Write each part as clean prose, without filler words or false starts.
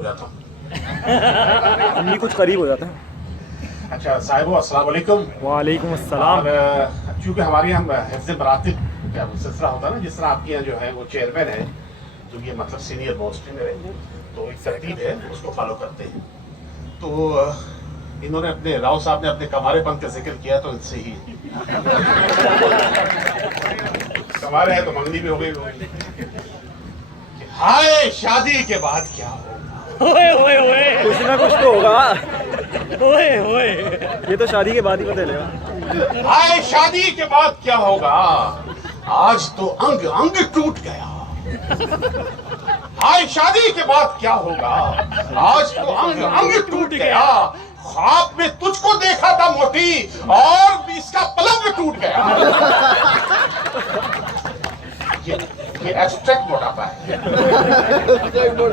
हो जाता हूँ। अम्मी कुछ करीब हो जाता है। अच्छा साहिबो अस्सलाम वालेकुम। वालेकुम अस्सलाम। और चूँकि हमारे यहाँ हिफ्ज़ मरातिब क्या वो सिलसिला होता है ना, जिस तरह आपके यहाँ जो है वो चेयरमैन है, जो ये मतलब सीनियर मोस्ट है मेरे, तो एक तरतीब है उसको फॉलो करते हैं। तो इन्होंने अपने राव साहब ने अपने कमारेपन का जिक्र किया, तो इनसे ही कमारे है तो मंगनी भी हो गई होगी। हाय शादी के बाद क्या होगा? ओए ओए ओए कुछ ना कुछ तो होगा। ओए ओए ये तो शादी के बाद ही पता चलेगा। हाय शादी के बाद क्या होगा? आज तो अंग अंग टूट गया। हाय शादी के बाद क्या होगा? आज तो अंग अंग टूट गया। ख्वाब में तुझको देखा था मोटी, और इसका पलंग टूट गया। ये एब्स्ट्रैक्ट मोटापा है।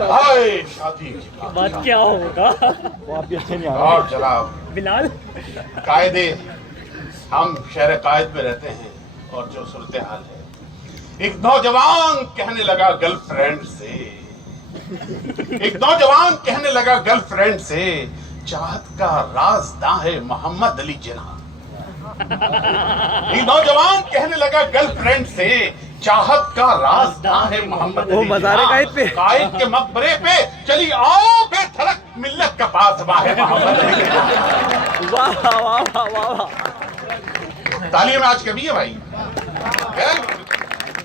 हाय शादी के बात क्या होगा? वो आप भी अच्छे नहीं आ रहे। और जनाब बिलाल कायदे, हम शहर कायद में रहते हैं, और जो सूरत हाल है, एक नौजवान कहने लगा गर्लफ्रेंड से, एक नौजवान कहने लगा गर्लफ्रेंड से, चाहत का राज ना है मोहम्मद अली जिन्ना। एक नौजवान कहने लगा गर्लफ्रेंड से, चाहत का राज ना है मोहम्मद वो अली मज़ारे जिन्ना। कायद पे। कायद के मकबरे पे चली आओ बेधड़क मिल्लत का पासबा है मोहम्मद अली जिन्ना। वाह वाह वाह वाह वाह। तालियां आज कभी है भाई,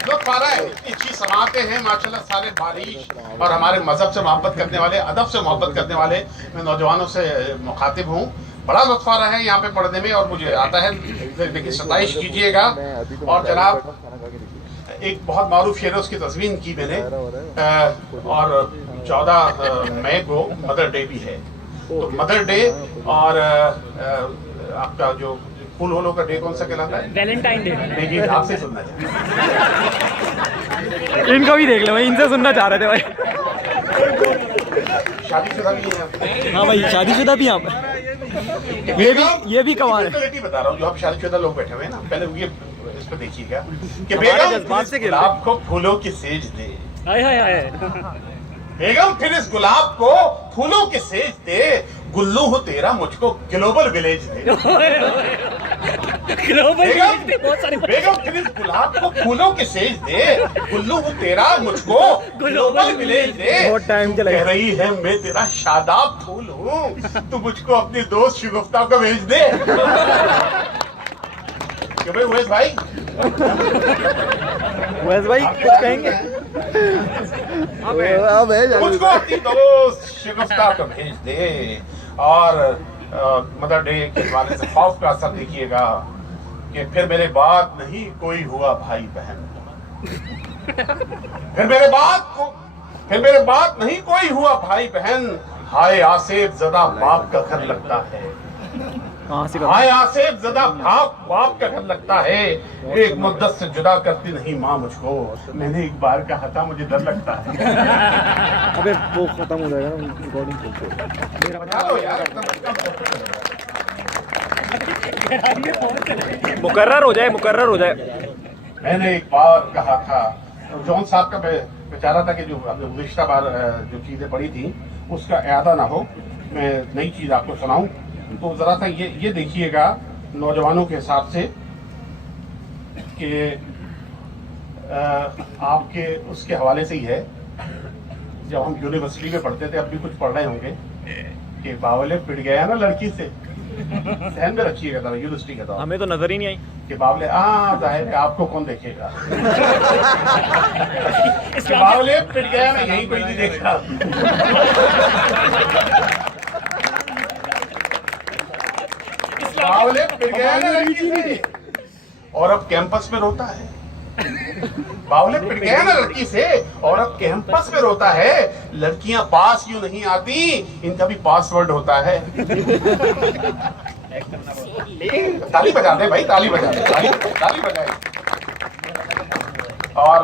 लुत्फ आ रहा है। इतनी चीज समाते हैं माशाल्लाह, सारे बारिश और हमारे मजहब से मोहब्बत करने वाले, अदब से मोहब्बत करने वाले मैं नौजवानों से मुखातिब हूँ। बड़ा लुत्फ आ रहा है यहाँ पे पढ़ने में, और मुझे आता है। देखिए सताइश कीजिएगा। और जनाब एक बहुत मारूफ शेर उसकी तस्वीर की मैंने, और 14 मई को मदर डे भी है। तो मदर डे और आपका जो फूल होलो का डे कौन सा कहलाता है? Valentine day. नहीं जी, आपसे सुनना चाहिए। इनका भी देख लो भाई, इनसे सुनना चाह रहे थे भाई। शादीशुदा भी है। हाँ भाई शादीशुदा भी आप। ये भी कमाल है। रियलिटी बता रहा हूँ, जो आप शादीशुदा लोग बैठे हुए हैं ना, पहले ये इस पर देखिएगा कि हमारे बेगम जज्बात से खेल रहे हैं। गुलाब को फूलों की सेज दे। हाय हाय हाय बेगम फिर इस गुलाब को फूलों की सेज दे, गुल्लू हो तेरा मुझको ग्लोबल विलेज दे। ग्लोबल बहुत सारे बेगम फिर इस गुलाब को फूलों की सेज दे, गुल्लू हो तेरा मुझको ग्लोबल विलेज दे। बहुत टाइम तू चलेगा। कह रही है मैं तेरा शादाब फूल हूँ, तू मुझको अपनी दोस्त शिगुफ्ता को भेज दे। क्यों भाई उवैस भाई? वैस भाई कुछ कहेंगे? मुझको अपनी दोस्त शिगुफ्ता को भेज दे। और मदर डे के हवाले से खौफ का असर देखिएगा कि फिर मेरे बाद नहीं कोई हुआ भाई बहन, फिर मेरे बाद नहीं कोई हुआ भाई बहन। हाय आसेफ जदा बाप का घर लगता है, कहाँ से हाय आसेफ जदा बाप का घर लगता है। एक मुद्दत से जुदा करती नहीं माँ मुझको, मैंने एक बार कहा था मुझे डर लगता है। अबे वो खत्म हो जाएगा ना रिकॉर्डिंग। बता दो यार, मुकर्रर हो जाए, मुकर्रर हो जाए। मैंने एक बार कहा था, जॉन साहब का मैं बेचारा था कि जो हमने गुज़िश्ता बार जो चीज़ें पढ़ी थी उसका इआदा ना हो, मैं नई चीज़ आपको सुनाऊं। तो ज़रा सा ये देखिएगा नौजवानों के हिसाब से कि आपके उसके हवाले से ही है। जब हम यूनिवर्सिटी में पढ़ते थे, अब भी कुछ पढ़ रहे होंगे कि बावले पिट गया ना लड़की से। ध्यान में रखिएगा जरा, यूनिवर्सिटी का दौर हमें तो नजर ही नहीं आई। कि बावले जाहिर है आपको कौन देखेगा। कि बावले पिट गया ना, यही कोई नहीं देखा। बावले पिट गया ना लड़की से, और अब कैंपस में रोता है। बावले पिट गया ना लड़की से, और अब कैंपस में रोता है। लड़कियां पास क्यों नहीं आती, इनका भी पासवर्ड होता है। ताली बजा दे भाई, ताली बजा दे, ताली बजाए। और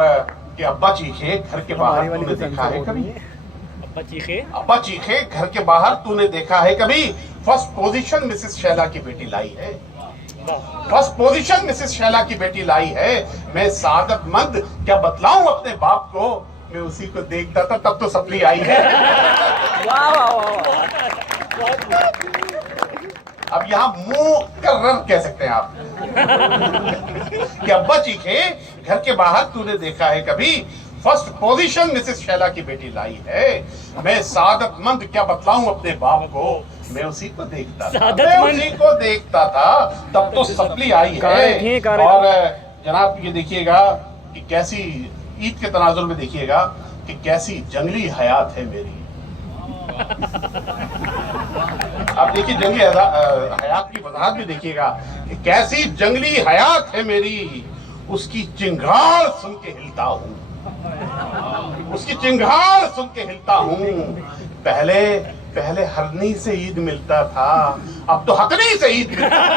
कि अब्बा चीखे घर के बाहर तूने देखा है कभी? अब्बा चीखे घर के बाहर तूने देखा है कभी? फर्स्ट पोजीशन मिसेस शैला की बेटी लाई है, फर्स्ट पोजीशन मिसेस शैला की बेटी लाई है। मैं सादतमंद क्या बतलाऊं अपने बाप को, मैं उसी को देखता था तब तो सपनी आई है। वाह वाह वाह अब यहाँ मुंह कर रन कह सकते हैं आप कि अब्बा चीखे, घर के बाहर तूने देखा है कभी, फर्स्ट पोजीशन मिसेस शैला की बेटी लाई है। मैं सादतमंद क्या बतलाऊं अपने बाप को, मैं उसी को देखता था, तब तो सप्ली आई है। और जनाब ये देखिएगा कि कैसी ईद के तनाजुर में देखिएगा कि कैसी जंगली हयात है मेरी। आप देखिए जंगली हयात की वजाहत भी देखिएगा कि कैसी जंगली हयात है मेरी। उसकी चिंगार सुन के हिलता हूँ, उसकी चिंगार सुन के हिलता हूँ। पहले हरनी से ईद मिलता था, अब तो हथनी से ईद मिलता है।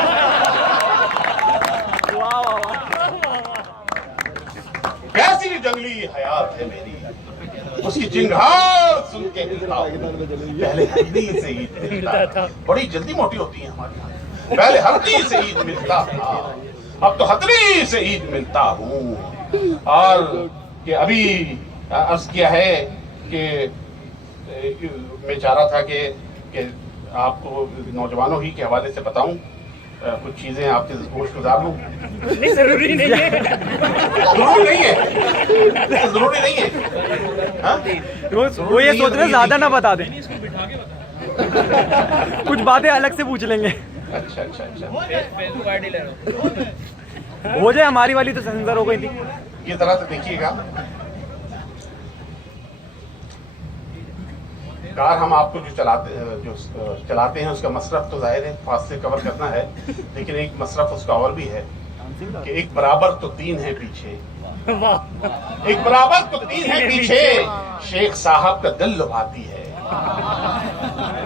कैसी जंगली हयात है मेरी, उसकी चिंगार सुन के हिलता हूँ। पहले हरनी से ईद मिलता था, बड़ी जल्दी मोटी होती है हमारे यहाँ। पहले हरनी से ईद मिलता था, अब तो हथनी से ईद मिलता हूँ। और कि अभी अर्ज किया है कि मैं चाह रहा था कि आपको नौजवानों ही के हवाले से बताऊं, कुछ चीजें आपके गोश गुजार लूं। नहीं, जरूरी नहीं है। जरूरी नहीं है, जरूरी नहीं है। हाँ? वो ये सोच रहे ज्यादा ना बता दें, कुछ बातें अलग से पूछ लेंगे। अच्छा अच्छा अच्छा, हो जाए, हमारी वाली तो सेंसर हो गई थी। ये तरह से देखिएगा, कार हम आपको जो चलाते हैं उसका मसरफ तो जाहिर है फासले कवर करना है, लेकिन एक मसरफ उसका और भी है कि एक बराबर तो तीन है पीछे, एक बराबर तो तीन है पीछे, शेख साहब का दिल लुभाती है।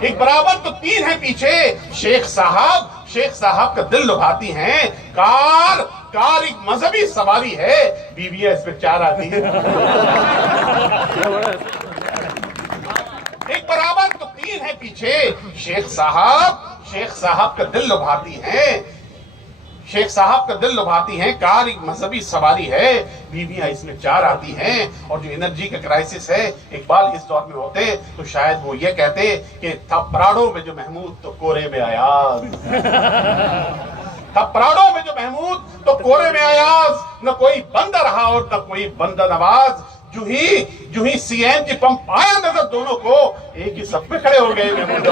एक बराबर तो तीन है पीछे, शेख साहब का दिल लुभाती हैं। कार एक मजहबी सवारी है, बीवियां इसमें चार आती है। एक बराबर तो तीन है पीछे, शेख साहब का दिल लुभाती हैं, शेख साहब का दिल लुभाती हैं। कार एक मजहबी सवारी है, बीवियां इसमें चार आती हैं। और जो एनर्जी का क्राइसिस है, इकबाल इस दौर में होते तो शायद वो ये कहते कि था पराड़ों में जो महमूद तो कोरे में आयाज, था पराड़ों में जो महमूद तो कोरे में आयाज, न कोई बंदा रहा और न कोई बंदा नवाज। जू ही सीएनजी पंप आया नजर दोनों को, एक ही सब में खड़े हो गए महमूद।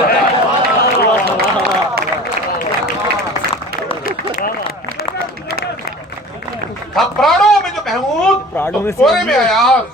था प्राणों में जो महमूद तो कोरे में आयाज,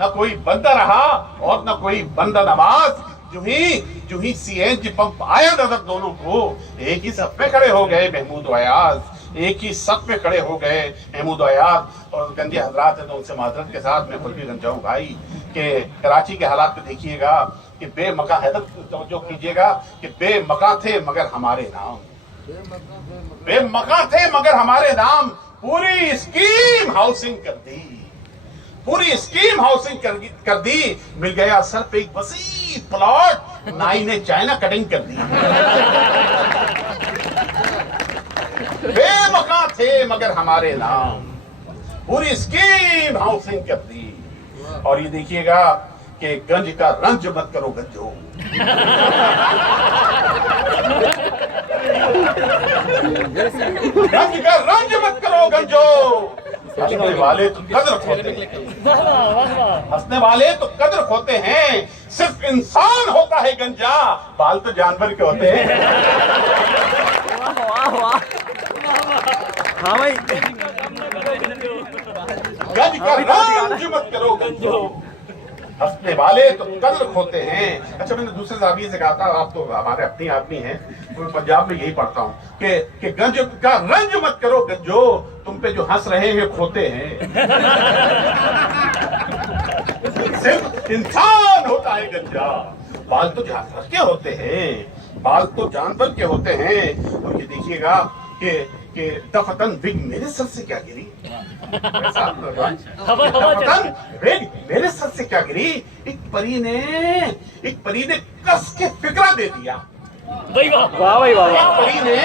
न कोई बंदा रहा और न कोई बंदा नवाज। जू ही सीएनजी पंप आया नजर दोनों को, एक ही सब में खड़े हो गए महमूद अयाज, एक ही सब में खड़े हो गए महमूद अयाज। और गंजे हजरात है तो उनसे माजरत के साथ मैं खुद भी गंजाऊं भाई कि कराची के हालात में देखिएगा कि बेमका हैदर तवज्जो कीजिएगा कि बेमका थे मगर हमारे नाम, बेमका थे मगर हमारे नाम। पूरी स्कीम हाउसिंग कर दी, पूरी स्कीम हाउसिंग कर दी। मिल गया सर पे एक वसी प्लॉट, नाई ने चाइना कटिंग कर दी। बेमका थे मगर हमारे नाम, पूरी स्कीम हाउसिंग कर दी। और ये देखिएगा कि गंज का रंज मत करो गंजो, गंज का रंज मत करो गंजो। हंसने वाले तो कदर खोते हैं, हंसने वाले तो कदर खोते हैं। सिर्फ इंसान होता है गंजा, बाल तो जानवर के होते हैं। वाह वाह, हाँ भाई, गंज का रंज मत करो गंजो, हंसने वाले तो कदर खोते हैं। अच्छा, मैंने दूसरे जाविये से कहा था, आप तो हमारे अपनी आदमी हैं, मैं पंजाब में यही पढ़ता हूँ कि गंज का रंज मत करो गंजो, तुम पे जो हंस रहे हैं खोते हैं। सिर्फ इंसान होता है गंजा, बाल तो जानवर के होते हैं, बाल तो जानवर के होते हैं। और ये देखिएगा कि दफतन विग मेरे सर से क्या गिरी, विग मेरे सर से क्या गिरी। एक परी ने कस के फिकरा दे दिया। वाह भाई वाह, एक परी ने,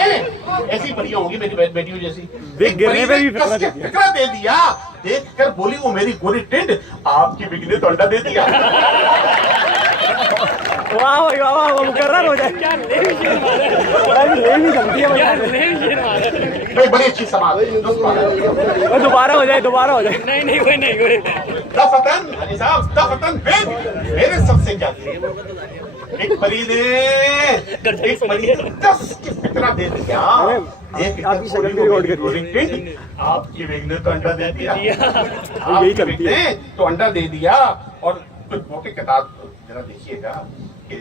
ऐसी परियां होंगी मेरी बेटियों जैसी, विग गिरने पे भी कस के फिकरा दे दिया। देख कर बोली वो मेरी गोरी टिंड, आपकी विग ने तो अंडा दे दिया। वाह भाई वाह वाह, वो मुकर्रर हो जाए। क्या ले भी शेर मारा ले भी चलती है क्या भाई। ले भी शेर मारा भाई बड़ी अच्छी समाज है। वो दोबारा हो जाए, दोबारा हो जाए। नहीं नहीं वो नहीं वो दफतन अली साहब, दफतन मेरे सबसे क्या थी? एक परी ने 10 की फितरा दे दिया। आपकी शक्ल भी रिकॉर्ड करिए। आपकी बेग ने तो अंडा दे दिया, यही आपकी चलती बेग ने तो अंडा दे दिया। और कुछ मोटे किताब जरा देखिएगा कि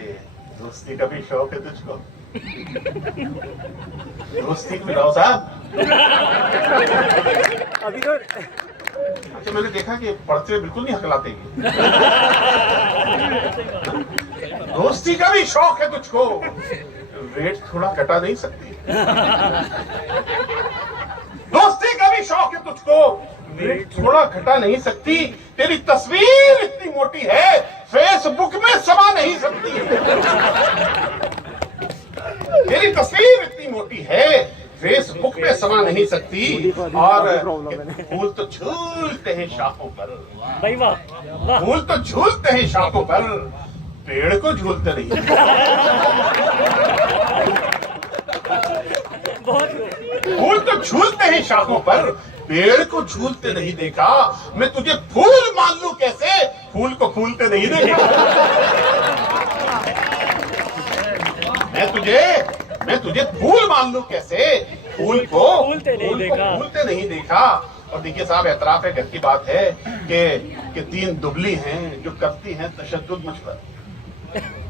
दोस्ती का भी शौक है तुझको। दोस्ती मिलाओ साहब। अभी तो अच्छा मैंने देखा कि पढ़ते हुए बिल्कुल नहीं हकलाते ये। दोस्ती का भी शौक है तुझको, वेट थोड़ा घटा नहीं सकती। दोस्ती का भी शौक है तुझको, वेट थोड़ा घटा नहीं सकती। तेरी तस्वीर इतनी मोटी है फेसबुक में समा नहीं सकती। तेरी तस्वीर इतनी मोटी है फेसबुक में समा नहीं सकती। और फूल तो झूलते हैं शाखों पर, भाई वाह वाह फूल तो झूलते हैं शाखों पर, पेड़ को झूलते नहीं। बहुत फूल तो झूलते हैं शाखों पर, पेड़ को झूलते नहीं देखा। मैं तुझे फूल मान लूं कैसे, फूल को फूलते नहीं देखा। मैं तुझे फूल मान लूं कैसे, फूल को फूलते नहीं देखा। फूलते नहीं देखा। और देखिए साहब, एतराफ है घर की बात है कि 3 दुबली हैं जो करती हैं तशद्दुद मुझ पर।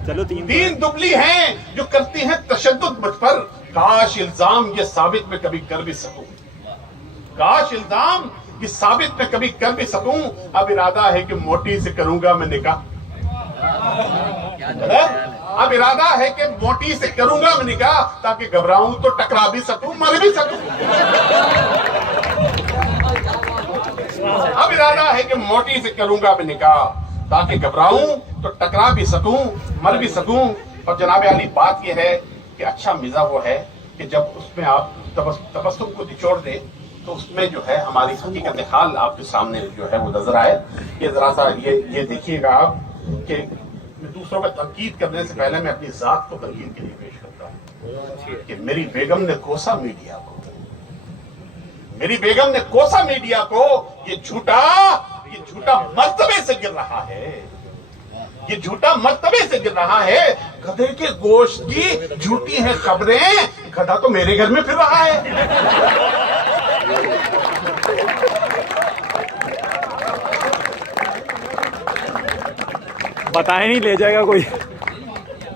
चलो 3 दुबली हैं जो करती हैं तशद्दुद मुझ पर। काश इल्जाम ये साबित मैं कभी कर भी सकूं, काश इल्जाम ये साबित मैं कभी कर भी सकूं। अब इरादा है कि मोटी से करूंगा मैं निकाह। अब इरादा है कि मोटी से करूंगा मैं निकाह, ताकि घबराऊं तो टकरा भी सकूं, मर भी सकूं। अब इरादा है कि मोटी से करूंगा मैं निकाह, ताकि घबराऊं तो टकरा भी सकूं, मर भी सकूं। और जनाब अली बात यह है कि अच्छा मिजाज वो है कि जब उसमें आप तबस्सुम को निचोड़ दे तो उसमें जो है हमारी हकीकत हाल आपके सामने जो है वो नजर आए। ये जरा सा ये देखिएगा आप कि मैं दूसरों पर तनकीद करने से पहले मैं अपनी जात को तनकीद के लिए पेश करता हूँ कि मेरी बेगम ने कोसा मीडिया को, मेरी बेगम ने कोसा मीडिया को, ये झूठा मर्तबे से गिर रहा है, ये झूठा मर्तबे से गिर रहा है। गधे के गोश्त की झूठी है खबरें, गधा तो मेरे घर में फिर रहा है। बताए नहीं ले जाएगा कोई।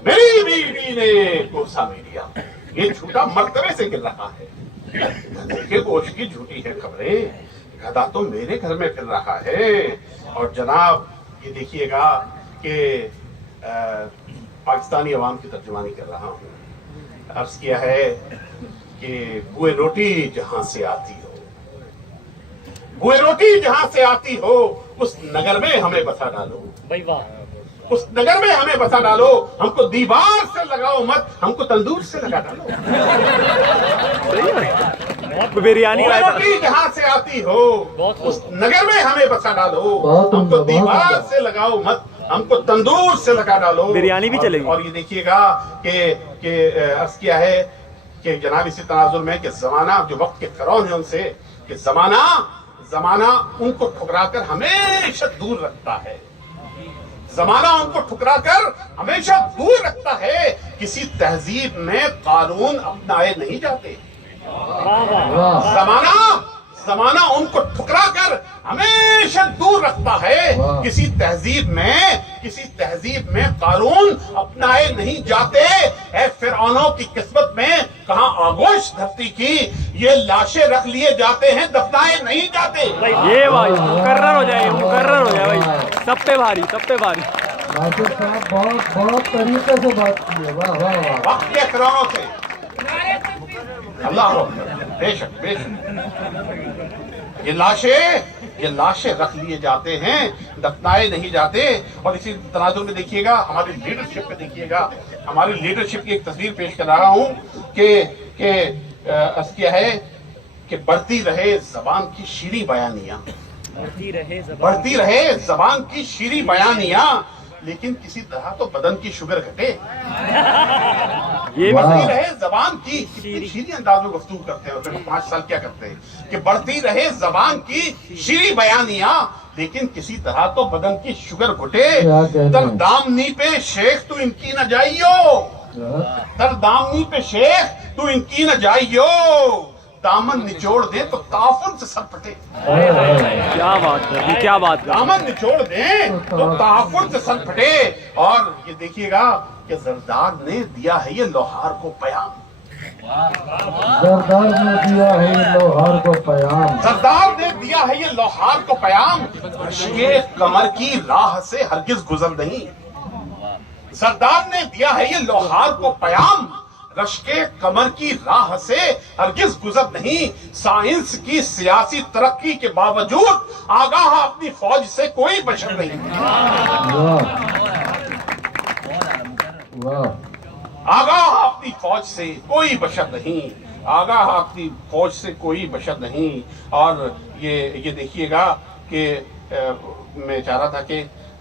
मेरी बीवी ने कोसा मीडिया, ये झूठा मर्तबे से गिर रहा है। गधे के गोश्त की झूठी है खबरें, गधा तो मेरे घर में फिर रहा है। और जनाब ये देखिएगा कि पाकिस्तानी अवाम की तर्जुमानी कर रहा हूँ। अर्ज किया है कि बुए रोटी जहां से आती हो, बुए रोटी जहां से आती हो, उस नगर में हमें बसा डालो। भाई वाह उस नगर में हमें बसा डालो। हमको दीवार से लगाओ मत, हमको तंदूर से लगा डालो। बिरयानी बुए रोटी जहां से आती हो, उस नगर में हमें बसा डालो। हमको दीवार से लगाओ मत, हमको तंदूर से लगा डालो। बिरयानी भी चलेगी। और ये देखिएगा कि अर्ज किया है कि जनाब इसी तनाजुर में कि जमाना जो वक्त के फिरौन है उनसे, कि जमाना उनको ठुकराकर हमेशा दूर रखता है, जमाना उनको ठुकराकर हमेशा दूर रखता है। किसी तहजीब में कानून अपनाए नहीं जाते। जमाना उनको ठुकराकर हमेशा दूर रखता है। किसी तहजीब में कानून अपनाए नहीं जाते। ऐ फिरौनों की किस्मत में कहां आगोश धरती की, ये लाशें रख लिए जाते हैं, दफनाए नहीं जाते। ये भाई मुकर्रर हो जाए, मुकर्रर हो जाए भाई। सब पे भारी, सब पे भारी। राशिद साहब बहुत तरीके से बात की है। वाह वाह वाह। वक्त के फिरौनों से अल्लाह बेशक ये लाशें रख लिए जाते हैं, दफनाए नहीं जाते। और इसी तनाजुर में देखिएगा, हमारी लीडरशिप पे देखिएगा, हमारी लीडरशिप की एक तस्वीर पेश कर रहा हूं कि क्या है कि बढ़ती रहे जबान की शीरी बयानियां, बढ़ती रहे जबान की शीरी बयानियां। लेकिन किसी तरह तो बदन की शुगर घटे। ये भी बढ़ती रहे जबान की, कितनी शीरी अंदाज में गुफ्तगू करते हैं। फिर 5 साल क्या करते हैं कि बढ़ती रहे जबान की शीरी बयानियां, लेकिन किसी तरह तो बदन की शुगर घुटे। तर दामनी पे शेख तू इनकी न जाइयो, तर दामनी पे शेख तू इनकी न जाइयो, दामन निचोड़ दे तो ताफुन से सर फटे। क्या बात कर, क्या बात कर। दामन निचोड़ दे तो ताफुन से सर फटे। और ये देखिएगा कि जरदार ने दिया है ये लोहार को पैगाम, सरदार ने दिया है लोहार को पैगाम, सरदार ने दिया है ये लोहार को पैगाम, रश्के कमर की राह से हरगिज गुजर नहीं। सरदार ने दिया है ये लोहार को पैगाम, रश्के कमर की राह से हरगिज गुजर नहीं। साइंस की सियासी तरक्की के बावजूद आगाह अपनी फौज से कोई बशर नहीं। वाह वाह, आगाह अपनी फौज से कोई बशर नहीं, आगाह अपनी फौज से कोई बशर नहीं। और ये देखिएगा कि मैं चाह रहा था कि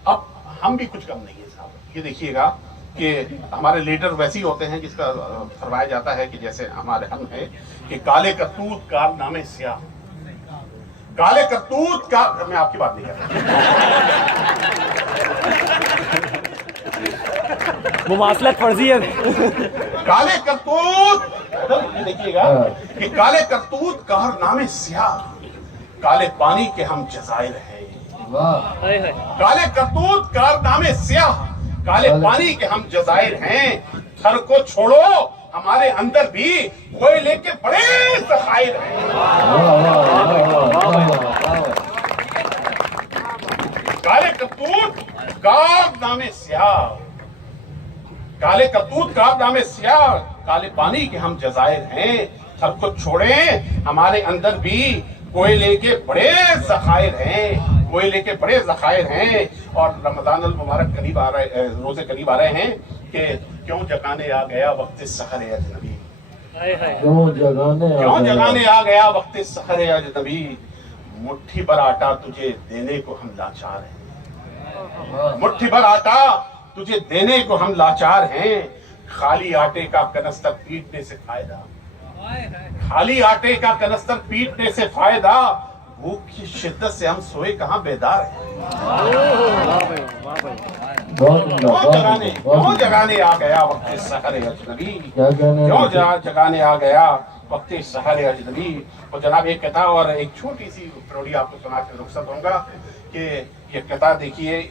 अब हम भी कुछ कम नहीं है साहब। ये देखिएगा कि हमारे लीडर वैसे ही होते हैं जिसका फरमाया जाता है कि जैसे हमारे हम है कि काले करतूत कारनामे स्याह, काले करतूत का, मैं आपकी बात नहीं कर रहा, मुमासलत फर्जी है। काले करतूत, देखिएगा कि काले करतूत कारनामे स्याह, काले पानी के हम जजायर हैं। वाह, काले करतूत कारनामे स्याह, काले पानी के हम जजायर हैं। थर को छोड़ो हमारे अंदर भी कोयले के बड़े ज़खायर हैं। काले करतूत कारनामे स्याह, काले करतूत कारनामे स्याह, काले पानी के हम जजायर हैं। थर को छोड़े हमारे अंदर भी कोयले के बड़े ज़खायर हैं, कोयले के बड़े ज़खायर हैं। और रमज़ान अल मुबारक करीब आ रहे, रोजे करीब आ रहे हैं कि क्यों जगाने आ गया वक्त सहर अजनबी, क्यों जगाने आ गया वक्त सहर अजनबी, मुट्ठी भर आटा तुझे देने को हम लाचार हैं, मुट्ठी भर आटा तुझे देने को हम लाचार हैं। खाली आटे का कनस्तर पीटने से फायदा, खाली आटे का कनस्तर पीटने से फायदा, भूख की शिद्दत से हम सोए कहाँ बेदार हैं। क्यों जगाने आ गया वक्त सहर अजनबी, क्यों जगाने आ गया वक्त सहर अजनबी। और जनाब एक कथा और एक छोटी सी प्रोडी आपको सुना के रुखसत होगा कि ये कथा देखिए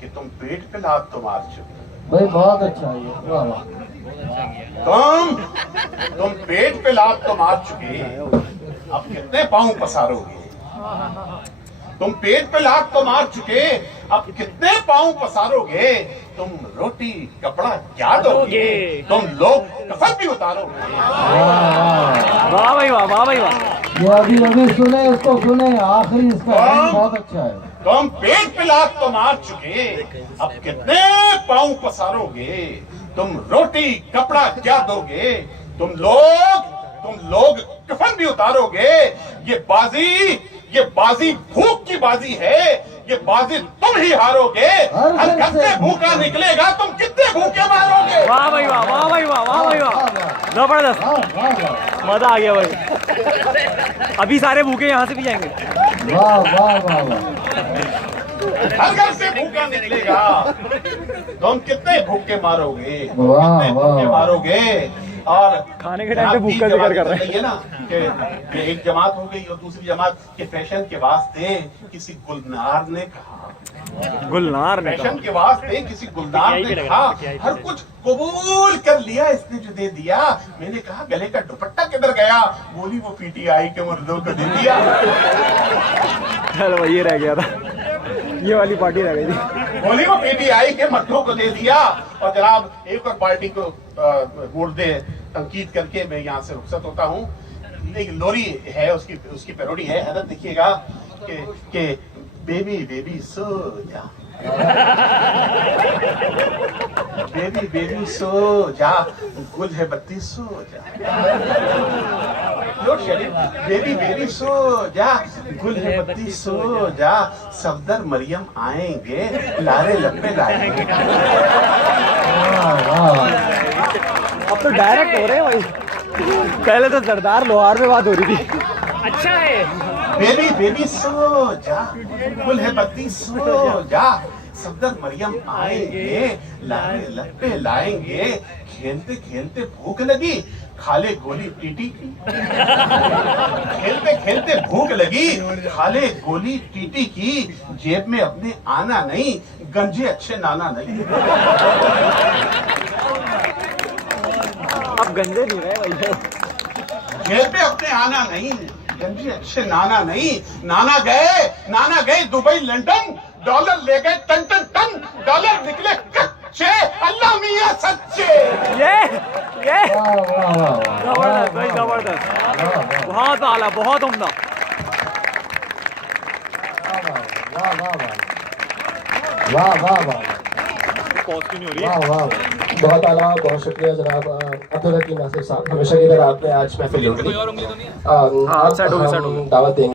कि तुम पेट पे लात तो मार चुके भाई, बहुत अच्छा है। वाह वाह, तुम पेट पे लात तो मार चुके, अब कितने पांव पसारोगे। तुम पेट पे लात तो मार चुके, अब कितने पांव पसारोगे। तुम रोटी कपड़ा क्या दोगे, तुम लोग कफन भी उतारोगे। वाह भाई वाह, वाह भाई वाह। ये अभी सुने, इसको सुने, आखिरी इसका बहुत अच्छा है। तुम पेट पे लात तो मार चुके, अब कितने पांव पसारोगे। तुम रोटी कपड़ा क्या दोगे, तुम लोग कफन भी उतारोगे। ये बाजी भूख की बाजी है, ये बाजी तुम ही हारोगे। हर घर से भूखा निकलेगा, तुम कितने भूखे मारोगे। वाह भाई वाह, वाह भाई वाह, वाह भाई वाह, जबरदस्त, मजा आ गया भाई। अभी सारे भूखे यहाँ से भी जाएंगे। वाह वाह वाह वाह, हर घर से भूखा निकलेगा, तुम कितने भूखे मारोगे, कितने भूखे मारोगे। और खाने के टाइम पे भूख का जिक्र कर रहे हैं ना कि एक जमात हो गई और दूसरी जमात के फैशन के वास्ते किसी गुलनार ने कहा, गुलनार ने फैशन के वास्ते किसी गुलनार ने कहा, हर कुछ कबूल कर लिया इसने जो दे दिया। मैंने कहा गले का दुपट्टा किधर गया, बोली वो पीटीआई के मर्दों को दे दिया। चलो ये रह गया था, ये वाली पार्टी रह गई थी। बोली वो पीटीआई के मर्दों को दे दिया। और जनाब एक और पार्टी को वोट दे तंकीद करके मैं यहाँ से रुखसत होता हूँ। एक लोरी है, उसकी पैरोडी है। हैदर देखिएगा कि बेबी बेबी सो जा, बेबी बेबी सो जा, गुल है बत्ती सो जा, बेबी बेबी सो जा, गुल है बत्ती सो जा, सफदर मरियम आएंगे, लारे लपे लाएंगे। वाह वाह अब तो डायरेक्ट हो रहे हैं भाई, पहले तो सरदार लोहार में बात हो रही थी। अच्छा है। बेबी बेबी सो जा, गुल है बत्ती सो जा, सफदर मरियम आएंगे, लारे लपे लाएंगे, खेलते खेलते भूख लगी, खा ले गोली टीटी की। खेलते खेलते भूख लगी, खा ले गोली टीटी की, जेब में अपने आना नहीं, गंजे अच्छे नाना नहीं। अब गंदे नहीं रहे भैया। जेब में अपने आना नहीं, गंजे अच्छे नाना नहीं। नाना गए दुबई लंदन, डॉलर ले गए टन टन टन, डॉलर निकले कच्चे, अल्लाह मियां सच्चे। ये वाह वाह वाह जबरदस्त भाई, जबरदस्त, बहुत आला, बहुत उम्दा। वाह वाह वाह वाह वाह पॉज क्यों नहीं हो रही है? वाह वाह बहुत आला, बहुत शुक्रिया जनाब अब्दुल हकीम नासिर साहब, हमेशा की तरह आपने आज महफिल लूट ली। हाँ, सेट हो गई, सेट हो गई। दावत देंगे।